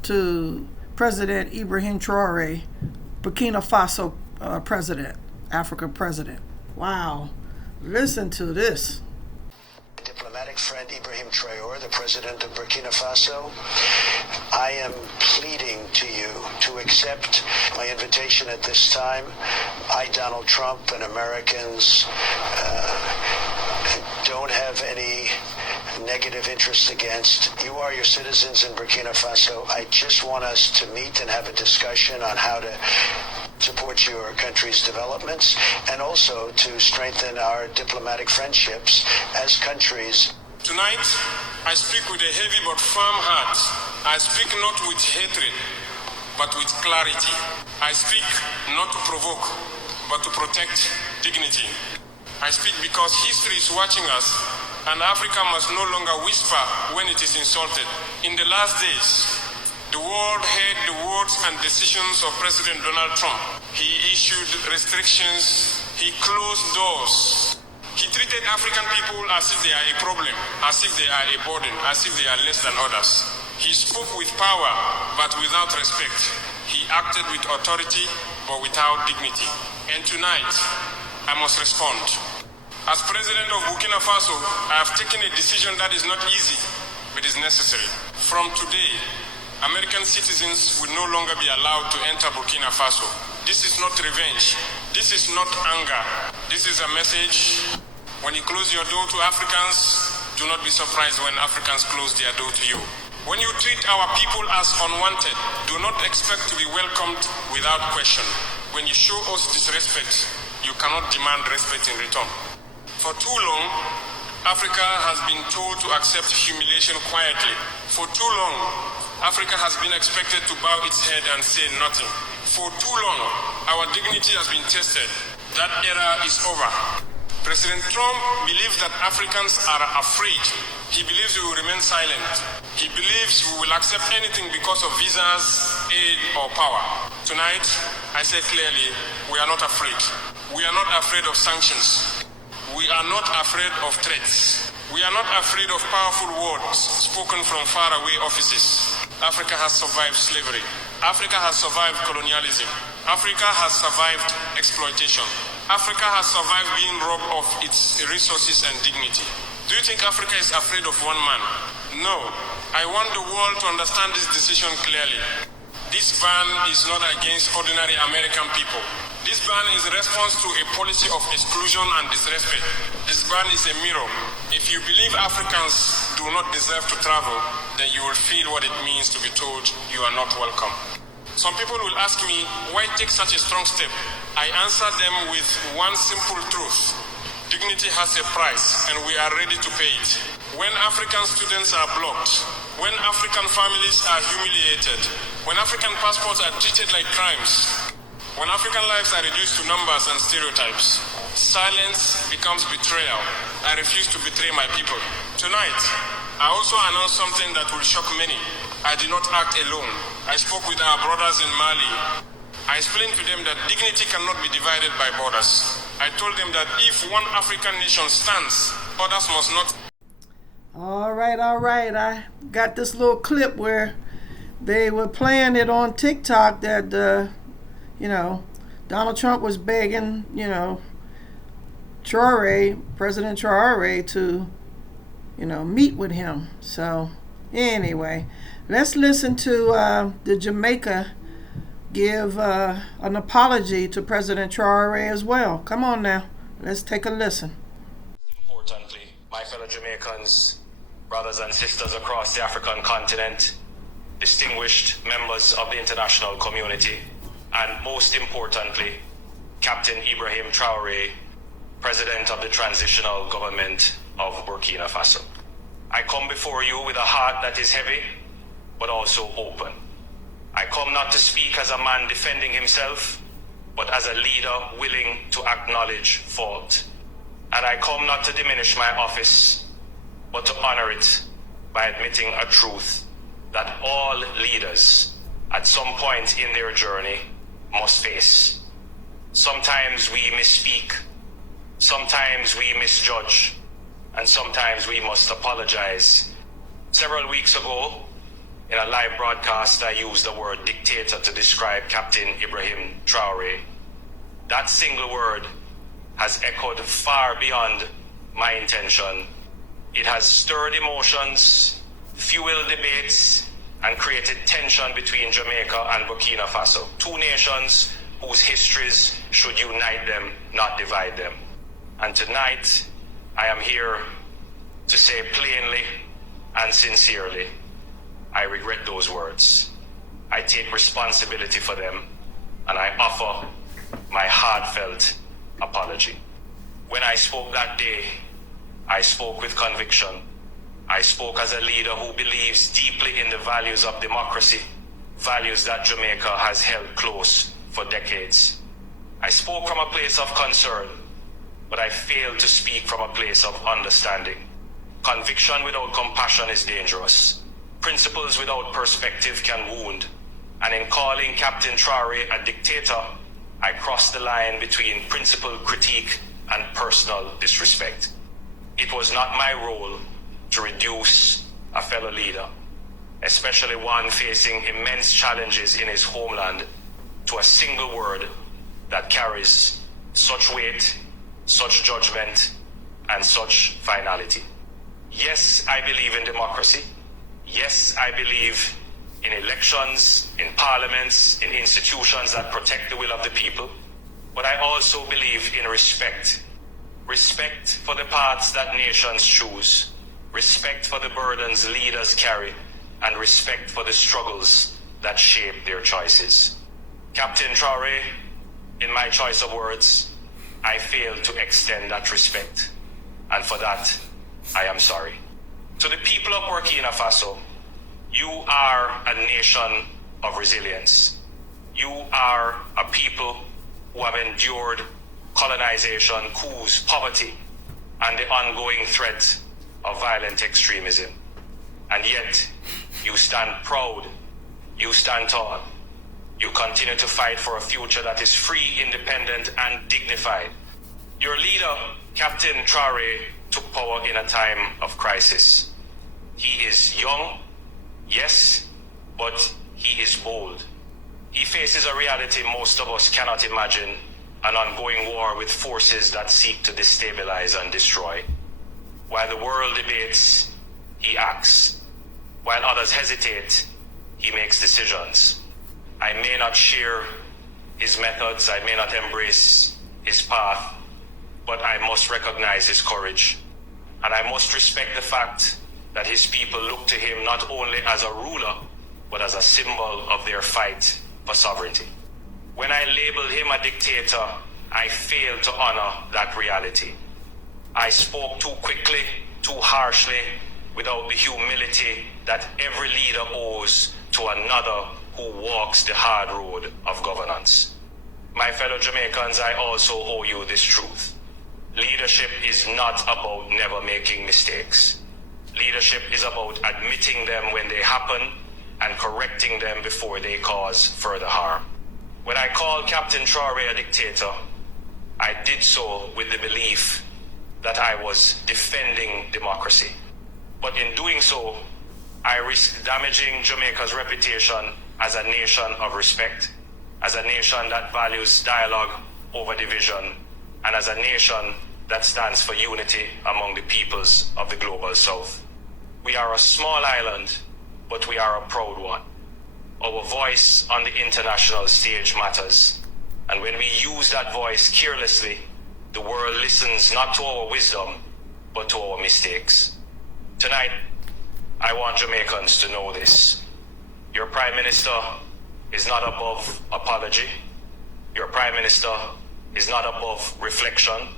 to President Ibrahim Traore, Burkina Faso president, Africa president. Wow. Listen to this. Diplomatic friend Ibrahim Traore, the president of Burkina Faso, I am pleading to you to accept my invitation at this time. I, Donald Trump, and Americans don't have any negative interest against. You are your citizens in Burkina Faso. I just want us to meet and have a discussion on how to support your country's developments and also to strengthen our diplomatic friendships as countries. Tonight, I speak with a heavy but firm heart. I speak not with hatred, but with clarity. I speak not to provoke, but to protect dignity. I speak because history is watching us, and Africa must no longer whisper when it is insulted. In the last days, the world heard the words and decisions of President Donald Trump. He issued restrictions, he closed doors. He treated African people as if they are a problem, as if they are a burden, as if they are less than others. He spoke with power, but without respect. He acted with authority, but without dignity. And tonight, I must respond. As President of Burkina Faso, I have taken a decision that is not easy, but is necessary. From today, American citizens will no longer be allowed to enter Burkina Faso. This is not revenge. This is not anger. This is a message. When you close your door to Africans, do not be surprised when Africans close their door to you. When you treat our people as unwanted, do not expect to be welcomed without question. When you show us disrespect, you cannot demand respect in return. For too long, Africa has been told to accept humiliation quietly. For too long, Africa has been expected to bow its head and say nothing. For too long, our dignity has been tested. That era is over. President Trump believes that Africans are afraid. He believes we will remain silent. He believes we will accept anything because of visas, aid, or power. Tonight, I say clearly, we are not afraid. We are not afraid of sanctions. We are not afraid of threats. We are not afraid of powerful words spoken from faraway offices. Africa has survived slavery. Africa has survived colonialism. Africa has survived exploitation. Africa has survived being robbed of its resources and dignity. Do you think Africa is afraid of one man? No. I want the world to understand this decision clearly. This ban is not against ordinary American people. This ban is a response to a policy of exclusion and disrespect. This ban is a mirror. If you believe Africans do not deserve to travel, then you will feel what it means to be told you are not welcome. Some people will ask me, why take such a strong step? I answer them with one simple truth. Dignity has a price, and we are ready to pay it. When African students are blocked, when African families are humiliated, when African passports are treated like crimes, when African lives are reduced to numbers and stereotypes, silence becomes betrayal. I refuse to betray my people. Tonight, I also announced something that will shock many. I did not act alone. I spoke with our brothers in Mali. I explained to them that dignity cannot be divided by borders. I told them that if one African nation stands, others must not. All right. I got this little clip where they were playing it on TikTok that, Donald Trump was begging, President Traore to, meet with him. So anyway, let's listen to the Jamaica give an apology to President Traore as well. Come on now, let's take a listen. Importantly, my fellow Jamaicans, brothers and sisters across the African continent, distinguished members of the international community, and most importantly, Captain Ibrahim Traore, President of the Transitional Government of Burkina Faso. I come before you with a heart that is heavy, but also open. I come not to speak as a man defending himself, but as a leader willing to acknowledge fault. And I come not to diminish my office, but to honor it by admitting a truth that all leaders at some point in their journey must face. Sometimes we misspeak, sometimes we misjudge, and sometimes we must apologize. Several weeks ago, in a live broadcast, I used the word dictator to describe Captain Ibrahim Traore. That single word has echoed far beyond my intention. It has stirred emotions, fueled debates, and created tension between Jamaica and Burkina Faso, two nations whose histories should unite them, not divide them. And tonight, I am here to say plainly and sincerely, I regret those words. I take responsibility for them, and I offer my heartfelt apology. When I spoke that day, I spoke with conviction. I spoke as a leader who believes deeply in the values of democracy, values that Jamaica has held close for decades. I spoke from a place of concern, but I failed to speak from a place of understanding. Conviction without compassion is dangerous. Principles without perspective can wound. And in calling Captain Traore a dictator, I crossed the line between principled critique and personal disrespect. It was not my role to reduce a fellow leader, especially one facing immense challenges in his homeland, to a single word that carries such weight, such judgment, and such finality. Yes, I believe in democracy. Yes, I believe in elections, in parliaments, in institutions that protect the will of the people. But I also believe in respect. Respect for the paths that nations choose. Respect for the burdens leaders carry. And respect for the struggles that shape their choices. Captain Traore, in my choice of words, I failed to extend that respect. And for that, I am sorry. To the people of Burkina Faso, you are a nation of resilience. You are a people who have endured colonization, coups, poverty, and the ongoing threat of violent extremism. And yet, you stand proud, you stand tall. You continue to fight for a future that is free, independent, and dignified. Your leader, Captain Traore, took power in a time of crisis. He is young, yes, but he is bold. He faces a reality most of us cannot imagine, an ongoing war with forces that seek to destabilize and destroy. While the world debates, he acts. While others hesitate, he makes decisions. I may not share his methods, I may not embrace his path, but I must recognize his courage. And I must respect the fact that his people look to him not only as a ruler, but as a symbol of their fight for sovereignty. When I labeled him a dictator, I failed to honor that reality. I spoke too quickly, too harshly, without the humility that every leader owes to another who walks the hard road of governance. My fellow Jamaicans, I also owe you this truth. Leadership is not about never making mistakes. Leadership is about admitting them when they happen and correcting them before they cause further harm. When I called Captain Traoré a dictator, I did so with the belief that I was defending democracy. But in doing so, I risked damaging Jamaica's reputation as a nation of respect, as a nation that values dialogue over division, and as a nation that stands for unity among the peoples of the global south. We are a small island, but we are a proud one. Our voice on the international stage matters, and when we use that voice carelessly, the world listens not to our wisdom, but to our mistakes. Tonight, I want Jamaicans to know this. Your Prime Minister is not above apology. Your Prime Minister is not above reflection.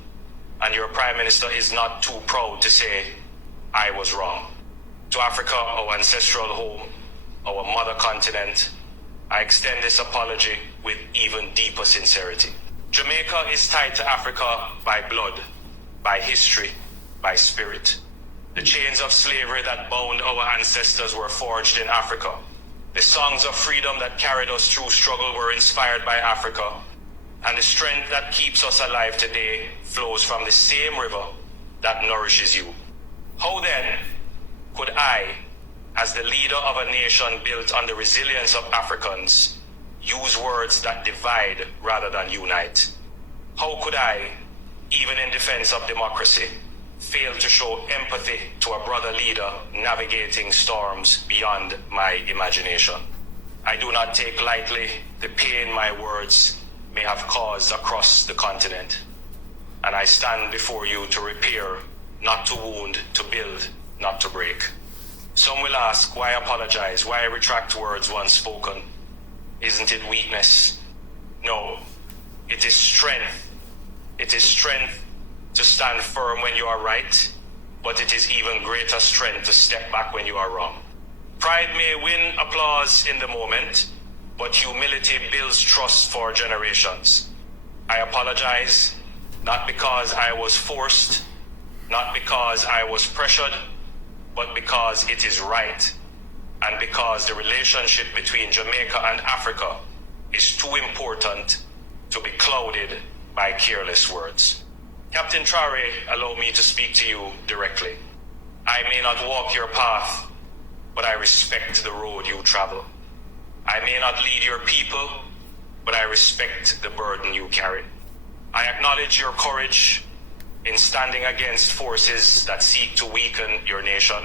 And your Prime Minister is not too proud to say, I was wrong. To Africa, our ancestral home, our mother continent, I extend this apology with even deeper sincerity. Jamaica is tied to Africa by blood, by history, by spirit. The chains of slavery that bound our ancestors were forged in Africa. The songs of freedom that carried us through struggle were inspired by Africa. And the strength that keeps us alive today flows from the same river that nourishes you. How then could I, as the leader of a nation built on the resilience of Africans, use words that divide rather than unite? How could I, even in defense of democracy, fail to show empathy to a brother leader navigating storms beyond my imagination? I do not take lightly the pain my words may have caused across the continent, and I stand before you to repair, not to wound, to build, not to break. Some will ask, why apologize? Why retract words once spoken? Isn't it weakness? No, it is strength. It is strength to stand firm when you are right, but it is even greater strength to step back when you are wrong. Pride may win applause in the moment, but humility builds trust for generations. I apologize, not because I was forced, not because I was pressured, but because it is right, and because the relationship between Jamaica and Africa is too important to be clouded by careless words. Captain Traoré, allow me to speak to you directly. I may not walk your path, but I respect the road you travel. I may not lead your people, but I respect the burden you carry. I acknowledge your courage in standing against forces that seek to weaken your nation.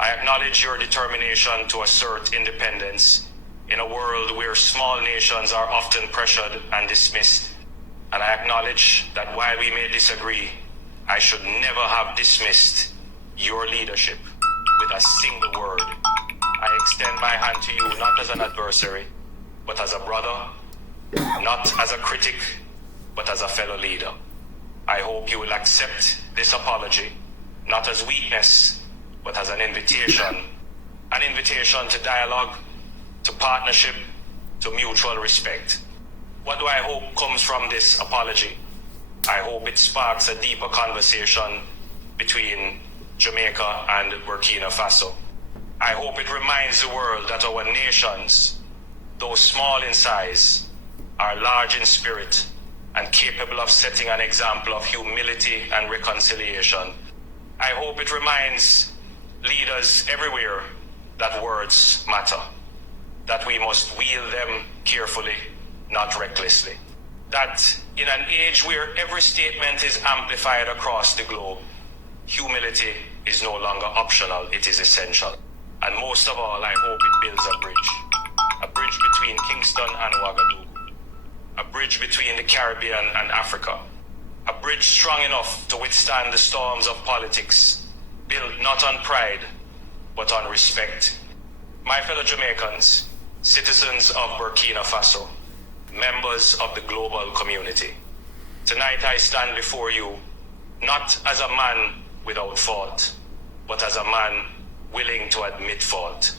I acknowledge your determination to assert independence in a world where small nations are often pressured and dismissed. And I acknowledge that while we may disagree, I should never have dismissed your leadership with a single word. I extend my hand to you not as an adversary, but as a brother, not as a critic, but as a fellow leader. I hope you will accept this apology, not as weakness, but as an invitation to dialogue, to partnership, to mutual respect. What do I hope comes from this apology? I hope it sparks a deeper conversation between Jamaica and Burkina Faso. I hope it reminds the world that our nations, though small in size, are large in spirit and capable of setting an example of humility and reconciliation. I hope it reminds leaders everywhere that words matter, that we must wield them carefully, not recklessly. That in an age where every statement is amplified across the globe, humility is no longer optional, it is essential. And most of all, I hope it builds a bridge bridge between Kingston and Ouagadougou, a bridge between the Caribbean and Africa, a bridge strong enough to withstand the storms of politics, built not on pride, but on respect. My fellow Jamaicans, citizens of Burkina Faso, members of the global community, tonight I stand before you not as a man without fault, but as a man willing to admit fault.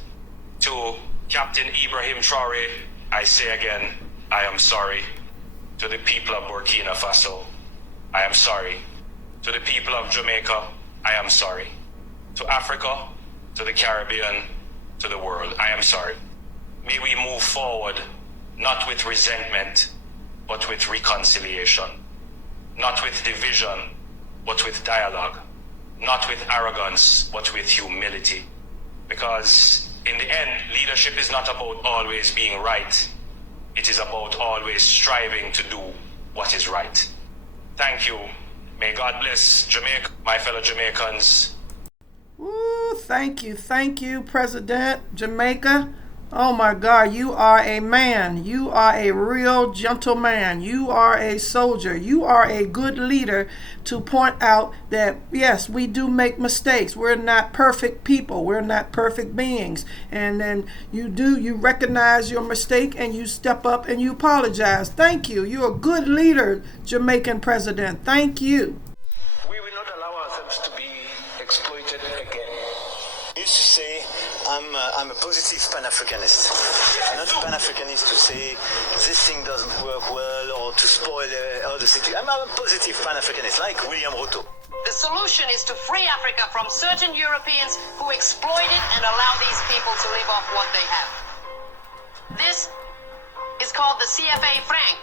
To Captain Ibrahim Traore, I say again, I am sorry. To the people of Burkina Faso, I am sorry. To the people of Jamaica, I am sorry. To Africa, to the Caribbean, to the world, I am sorry. May we move forward, not with resentment, but with reconciliation. Not with division, but with dialogue. Not with arrogance, but with humility. Because in the end, leadership is not about always being right. It is about always striving to do what is right. Thank you. May God bless Jamaica, my fellow Jamaicans. Ooh, thank you, President Jamaica. Oh my God, you are a man. You are a real gentleman. You are a soldier. You are a good leader to point out that, yes, we do make mistakes. We're not perfect people. We're not perfect beings. And then you recognize your mistake and you step up and you apologize. Thank you. You're a good leader, Jamaican president. Thank you. We will not allow ourselves to be exploited again. I used to say I'm a positive Pan-Africanist. I'm not a Pan-Africanist to say this thing doesn't work well or to spoil other situation. I'm a positive Pan-Africanist, like William Ruto. The solution is to free Africa from certain Europeans who exploit it and allow these people to live off what they have. This is called the CFA franc,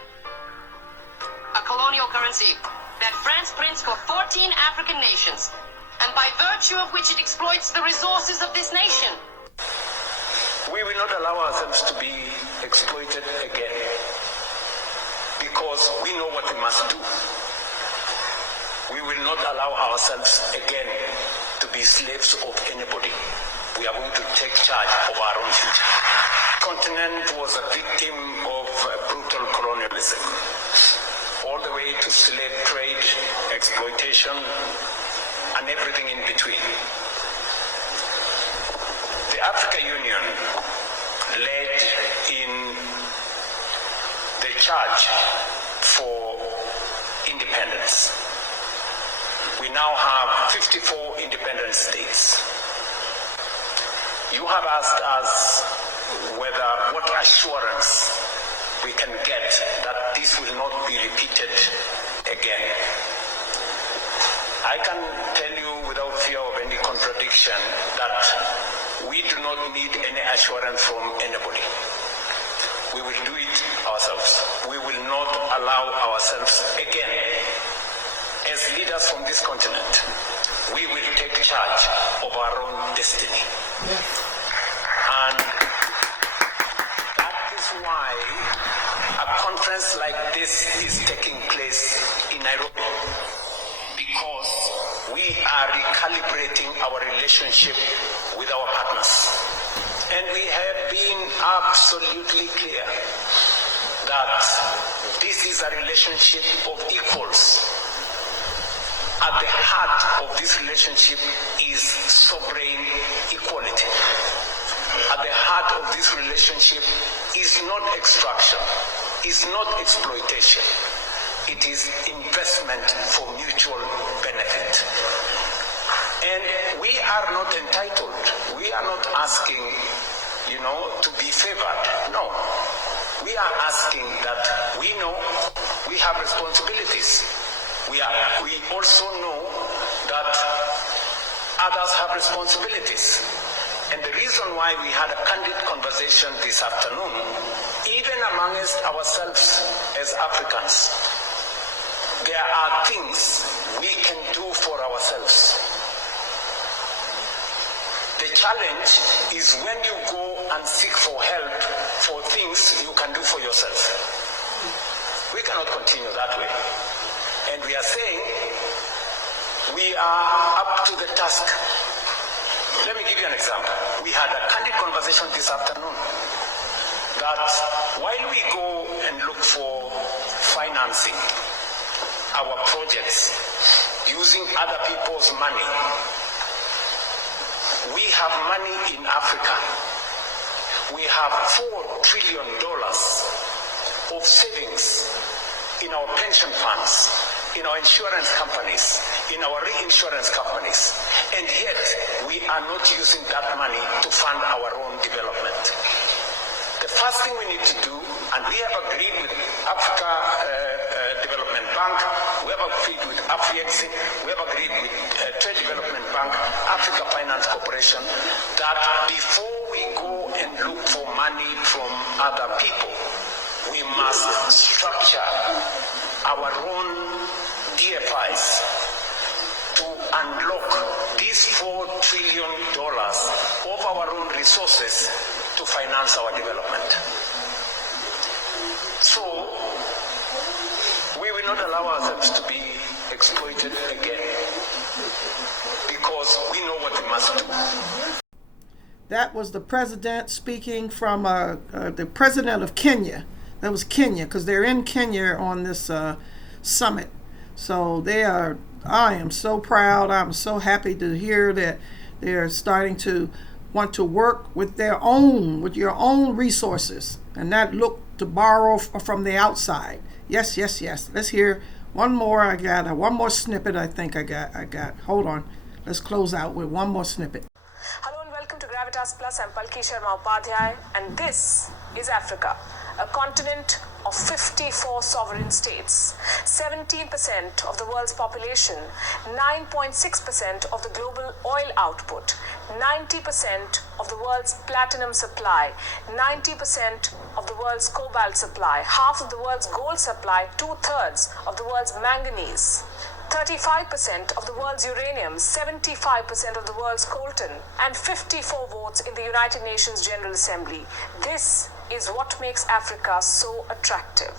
a colonial currency that France prints for 14 African nations, and by virtue of which it exploits the resources of this nation. We will not allow ourselves to be exploited again, because we know what we must do. We will not allow ourselves again to be slaves of anybody. We are going to take charge of our own future. The continent was a victim of brutal colonialism, all the way to slave trade, exploitation, and everything in between. The African Union led in the charge for independence. We now have 54 independent states. You have asked us what assurance we can get that this will not be repeated again. I can tell you without fear of any contradiction that we do not need any assurance from anybody. We will do it ourselves. We will not allow ourselves again, as leaders from this continent, we will take charge of our own destiny. And that is why a conference like this is taking place in Nairobi, because we are recalibrating our relationship with our partners. And we have been absolutely clear that this is a relationship of equals. At the heart of this relationship is sovereign equality. At the heart of this relationship is not extraction, is not exploitation. It is investment for mutual benefit. And we are not entitled. We are not asking, to be favored. No. We are asking that we know we have responsibilities. We also know that others have responsibilities. And the reason why we had a candid conversation this afternoon, even amongst ourselves as Africans, there are things we can do for ourselves. The challenge is when you go and seek for help for things you can do for yourself. We cannot continue that way. And we are saying we are up to the task. Let me give you an example. We had a candid conversation this afternoon that while we go and look for financing our projects using other people's money, we have money in Africa. We have $4 trillion of savings in our pension funds, in our insurance companies, in our reinsurance companies, and yet we are not using that money to fund our own development. The first thing we need to do, and we have agreed with Africa Development Bank, we have agreed with AfriExim, we have agreed with Trade Development Bank, Africa Finance Corporation, that before we go and look for money from other people, we must structure our own DFIs to unlock these $4 trillion of our own resources to finance our development. So, we will not allow ourselves to be exploited again because we know what we must do. That was the president speaking from the president of Kenya. That was Kenya, because they're in Kenya on this summit. So I am so proud. I'm so happy to hear that they're starting to want to work with your own resources and not look to borrow from the outside. Yes. Let's hear one more. I got one more snippet. I think I got. Hold on. Let's close out with one more snippet. Hello and welcome to Gravitas Plus. I'm Palki Sharma Upadhyay, and this is Africa, a continent of 54 sovereign states, 17% of the world's population, 9.6% of the global oil output, 90% of the world's platinum supply, 90% of the world's cobalt supply, half of the world's gold supply, 2/3 of the world's manganese, 35% of the world's uranium, 75% of the world's coltan, and 54 votes in the United Nations General Assembly. This is what makes Africa so attractive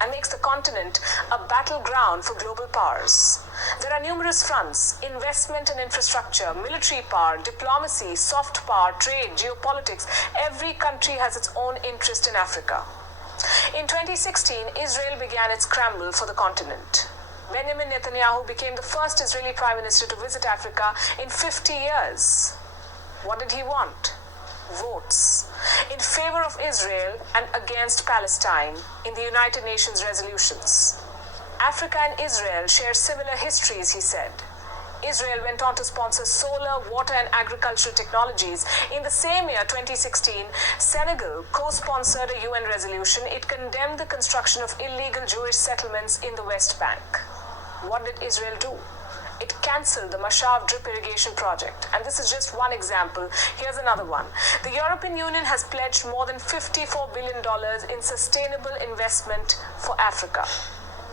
and makes the continent a battleground for global powers. There are numerous fronts: investment and infrastructure, military power, diplomacy, soft power, trade, geopolitics. Every country has its own interest in Africa. In 2016, Israel began its scramble for the continent. Benjamin Netanyahu became the first Israeli prime minister to visit Africa in 50 years. What did he want? Votes in favor of Israel and against Palestine in the United Nations resolutions. Africa and Israel share similar histories, he said. Israel went on to sponsor solar, water and agricultural technologies. In the same year, 2016, Senegal co-sponsored a UN resolution. It condemned the construction of illegal Jewish settlements in the West Bank. What did Israel do? It cancelled the Mashav drip irrigation project. And this is just one example. Here's another one. The European Union has pledged more than $54 billion in sustainable investment for Africa.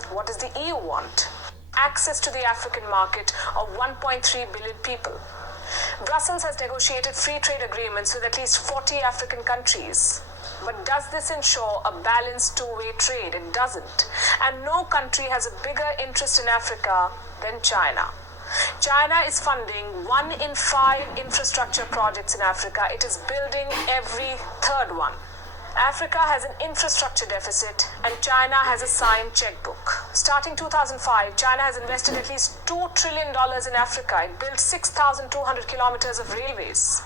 What does the EU want? Access to the African market of 1.3 billion people. Brussels has negotiated free trade agreements with at least 40 African countries. But does this ensure a balanced two-way trade? It doesn't. And no country has a bigger interest in Africa than China. China is funding 1 in 5 infrastructure projects in Africa. It is building every third one. Africa has an infrastructure deficit and China has a signed checkbook. Starting 2005, China has invested at least $2 trillion in Africa. It built 6,200 kilometers of railways,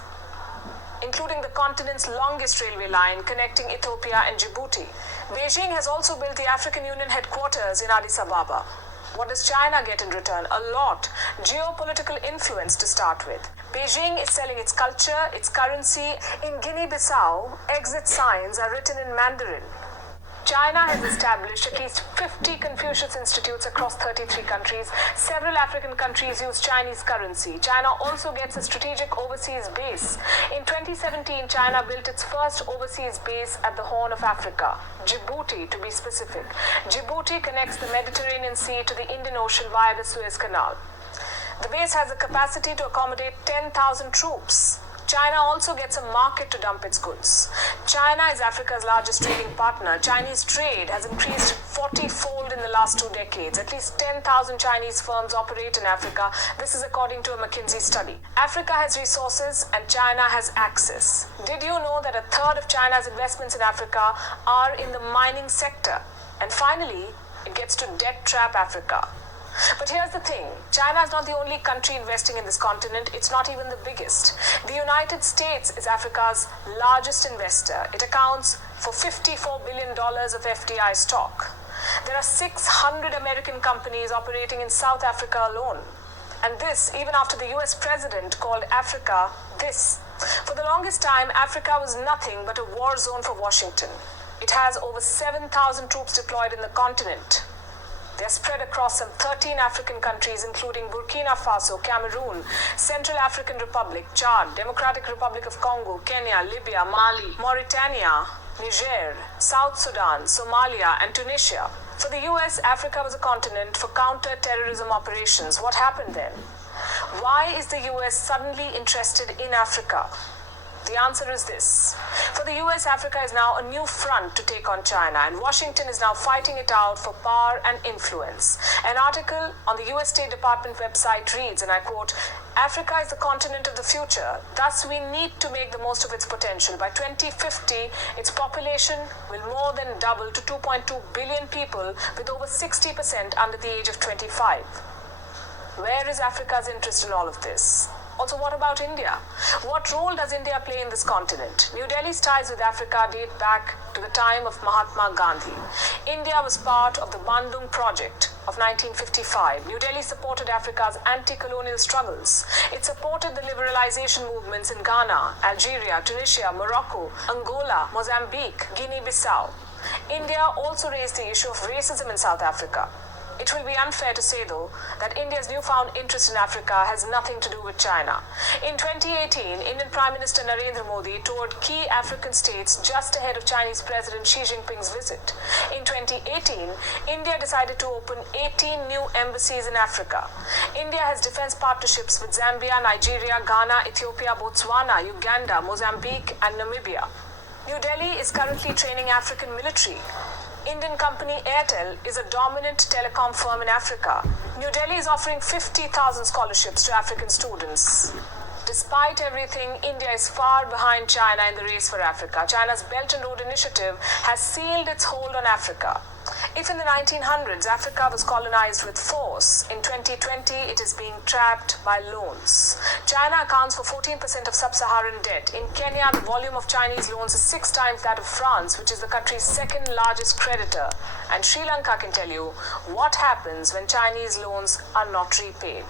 including the continent's longest railway line connecting Ethiopia and Djibouti. Beijing has also built the African Union headquarters in Addis Ababa. What does China get in return? A lot. Geopolitical influence to start with. Beijing is selling its culture, its currency. In Guinea-Bissau, exit signs are written in Mandarin. China has established at least 50 Confucius institutes across 33 countries. Several African countries use Chinese currency. China also gets a strategic overseas base. In 2017, China built its first overseas base at the Horn of Africa, Djibouti to be specific. Djibouti connects the Mediterranean Sea to the Indian Ocean via the Suez Canal. The base has the capacity to accommodate 10,000 troops. China also gets a market to dump its goods. China is Africa's largest trading partner. Chinese trade has increased 40-fold in the last last 2 decades. At least 10,000 Chinese firms operate in Africa. This is according to a McKinsey study. Africa has resources and China has access. Did you know that a third of China's investments in Africa are in the mining sector? And finally, it gets to debt trap Africa. But here's the thing, China is not the only country investing in this continent, it's not even the biggest. The United States is Africa's largest investor. It accounts for $54 billion of FDI stock. There are 600 American companies operating in South Africa alone. And this, even after the US president called Africa this. For the longest time, Africa was nothing but a war zone for Washington. It has over 7,000 troops deployed in the continent. They're spread across some 13 African countries, including Burkina Faso, Cameroon, Central African Republic, Chad, Democratic Republic of Congo, Kenya, Libya, Mali, Mauritania, Niger, South Sudan, Somalia, and Tunisia. For the US, Africa was a continent for counter-terrorism operations. What happened then? Why is the US suddenly interested in Africa? The answer is this. For the US, Africa is now a new front to take on China, and Washington is now fighting it out for power and influence. An article on the US State Department website reads, and I quote, "Africa is the continent of the future. Thus, we need to make the most of its potential. By 2050, its population will more than double to 2.2 billion people, with over 60% under the age of 25. Where is Africa's interest in all of this? Also, what about India? What role does India play in this continent? New Delhi's ties with Africa date back to the time of Mahatma Gandhi. India was part of the Bandung Project of 1955. New Delhi supported Africa's anti-colonial struggles. It supported the liberalization movements in Ghana, Algeria, Tunisia, Morocco, Angola, Mozambique, Guinea-Bissau. India also raised the issue of racism in South Africa. It will be unfair to say, though, that India's newfound interest in Africa has nothing to do with China. In 2018, Indian Prime Minister Narendra Modi toured key African states just ahead of Chinese President Xi Jinping's visit. In 2018, India decided to open 18 new embassies in Africa. India has defense partnerships with Zambia, Nigeria, Ghana, Ethiopia, Botswana, Uganda, Mozambique, and Namibia. New Delhi is currently training African military. Indian company Airtel is a dominant telecom firm in Africa. New Delhi is offering 50,000 scholarships to African students. Despite everything, India is far behind China in the race for Africa. China's Belt and Road Initiative has sealed its hold on Africa. If in the 1900s Africa was colonized with force, in 2020 it is being trapped by loans. China accounts for 14% of sub-Saharan debt. In Kenya, the volume of Chinese loans is 6 times that of France, which is the country's second largest creditor. And Sri Lanka can tell you what happens when Chinese loans are not repaid.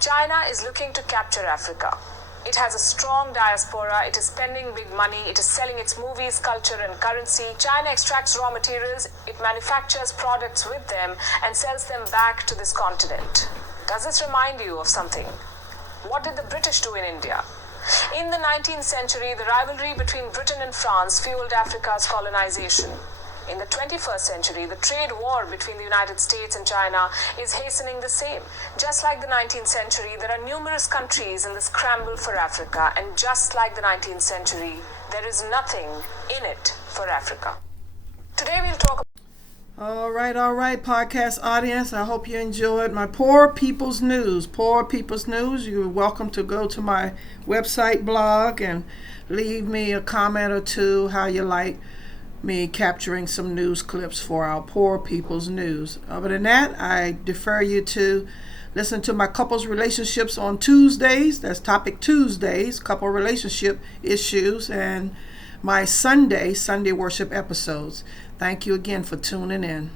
China is looking to capture Africa. It has a strong diaspora, it is spending big money, it is selling its movies, culture and currency. China extracts raw materials, it manufactures products with them and sells them back to this continent. Does this remind you of something? What did the British do in India? In the 19th century, the rivalry between Britain and France fueled Africa's colonization. In the 21st century, the trade war between the United States and China is hastening the same. Just like the 19th century, there are numerous countries in the scramble for Africa, and just like the 19th century, there is nothing in it for Africa. Today we'll talk All right, podcast audience. I hope you enjoyed my Poor People's News. Poor People's News. You're welcome to go to my website blog and leave me a comment or two how you like me capturing some news clips for our Poor People's News. Other than that, I defer you to listen to my couples relationships on Tuesdays. That's Topic Tuesdays, couple relationship issues, and my Sunday worship episodes. Thank you again for tuning in.